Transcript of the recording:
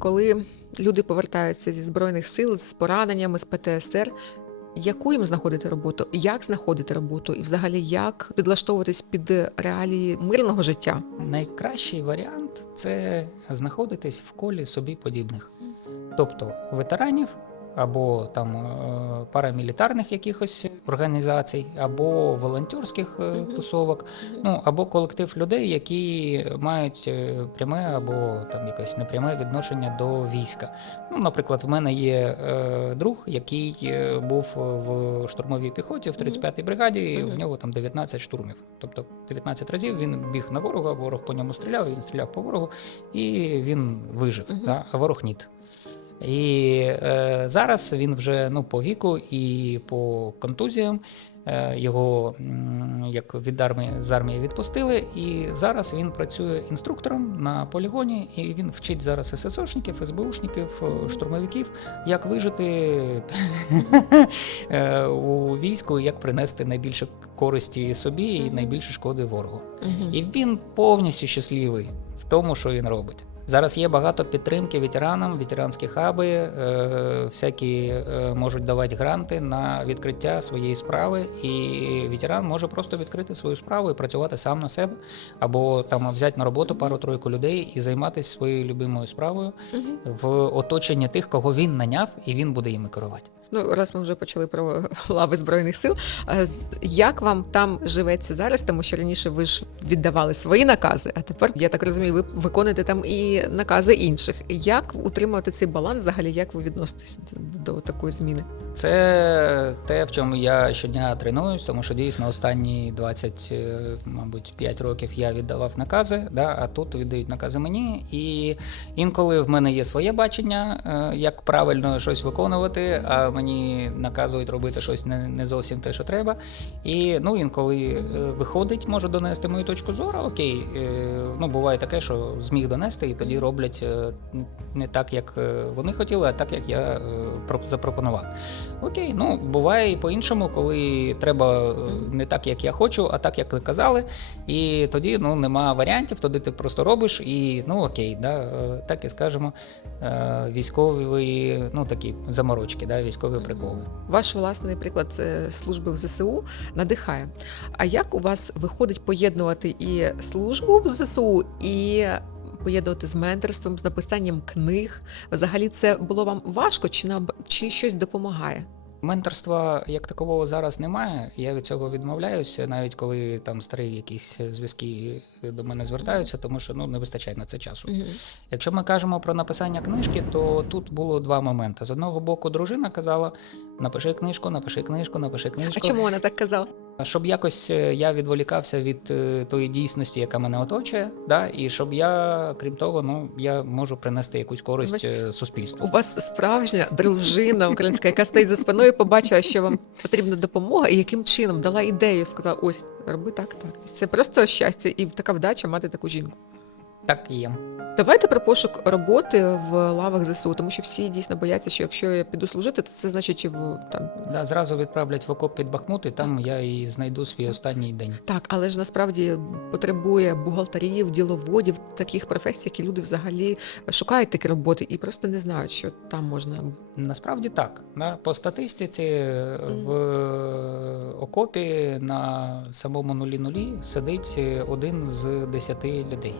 коли люди повертаються зі збройних сил з пораненнями, з ПТСР. Яку їм знаходити роботу? Як знаходити роботу? І взагалі як підлаштовуватись під реалії мирного життя? Найкращий варіант це знаходитись в колі собі подібних, тобто ветеранів або там е, парамілітарних якихось організацій, або волонтерських е, тусовок, ну або колектив людей, які мають е, пряме або там якесь непряме відношення до війська. Ну, наприклад, в мене є друг, який був в штурмовій піхоті в 35-й бригаді, і в нього там 19 штурмів. Тобто 19 разів він біг на ворога, ворог по ньому стріляв, він стріляв по ворогу, і він вижив, да, а ворог ні. І е, зараз він вже ну, по віку і по контузіям е, його як від армії з армії відпустили. І зараз він працює інструктором на полігоні, і він вчить зараз ССОшників, СБУшників, е, штурмовиків, як вижити е, у війську, як принести найбільше користі собі і найбільше шкоди ворогу. І він повністю щасливий в тому, що він робить. Зараз є багато підтримки ветеранам, ветеранські хаби, е, всякі е, можуть давати гранти на відкриття своєї справи, і ветеран може просто відкрити свою справу і працювати сам на себе, або там взяти на роботу пару-тройку людей і займатися своєю любимою справою в оточенні тих, кого він наняв, і він буде їми керувати. Ну, раз ми вже почали про лави збройних сил. е, Як вам там живеться зараз? Тому що раніше ви ж віддавали свої накази, а тепер я так розумію, ви виконуєте там і накази інших. Як утримувати цей баланс? Взагалі, як ви відноситесь до, до такої зміни? Це те, в чому я щодня тренуюсь, тому що дійсно останні 20, е, мабуть, 5 років я віддавав накази, да, а тут віддають накази мені. І інколи в мене є своє бачення, е, як правильно щось виконувати, а мені наказують робити щось не, не зовсім те, що треба. І ну, інколи е, виходить, може донести мою точку зору, окей. Ну, буває таке, що зміг донести, і тоді роблять не так, як вони хотіли, а так, як я про- запропонував. Окей, ну буває і по-іншому, коли треба е, не так, як я хочу, а так, як ви казали. І тоді ну, нема варіантів, тоді ти просто робиш і ну окей, да, е, так і скажемо, е, військові, ну такі заморочки, да, військові приколи. Ваш власний приклад служби в ЗСУ надихає. А як у вас виходить поєднувати і службу в ЗСУ, і поєднувати з менторством, з написанням книг? Взагалі, це було вам важко, чи наб- чи щось допомагає? Менторства як такового зараз немає. Я від цього відмовляюся, навіть коли там старі якісь зв'язки до мене звертаються, тому що ну не вистачає на це часу. Якщо ми кажемо про написання книжки, то тут було два моменти. З одного боку, дружина казала: напиши книжку, напиши книжку, напиши книжку. А чому вона так казала? Щоб якось е, я відволікався від е, тої дійсності, яка мене оточує, да, і щоб я, крім того, ну я можу принести якусь користь Бач, е, суспільству. У вас справжня дружина українська, яка стоїть за спиною, побачила, що вам потрібна допомога, і яким чином дала ідею, сказала: ось роби так, так. Це просто щастя і така вдача мати таку жінку. Так і є. Давайте про пошук роботи в лавах ЗСУ, тому що всі дійсно бояться, що якщо я піду служити, то це значить в там Да, зразу відправлять в окоп під Бахмут, і там я і знайду свій останній день. так, але ж насправді потребує бухгалтерів, діловодів, таких професій, які люди взагалі шукають такі роботи і просто не знають, що там можна. Насправді так. Да? По статистиці е, в окопі на самому нулі нулі сидить один з десяти людей.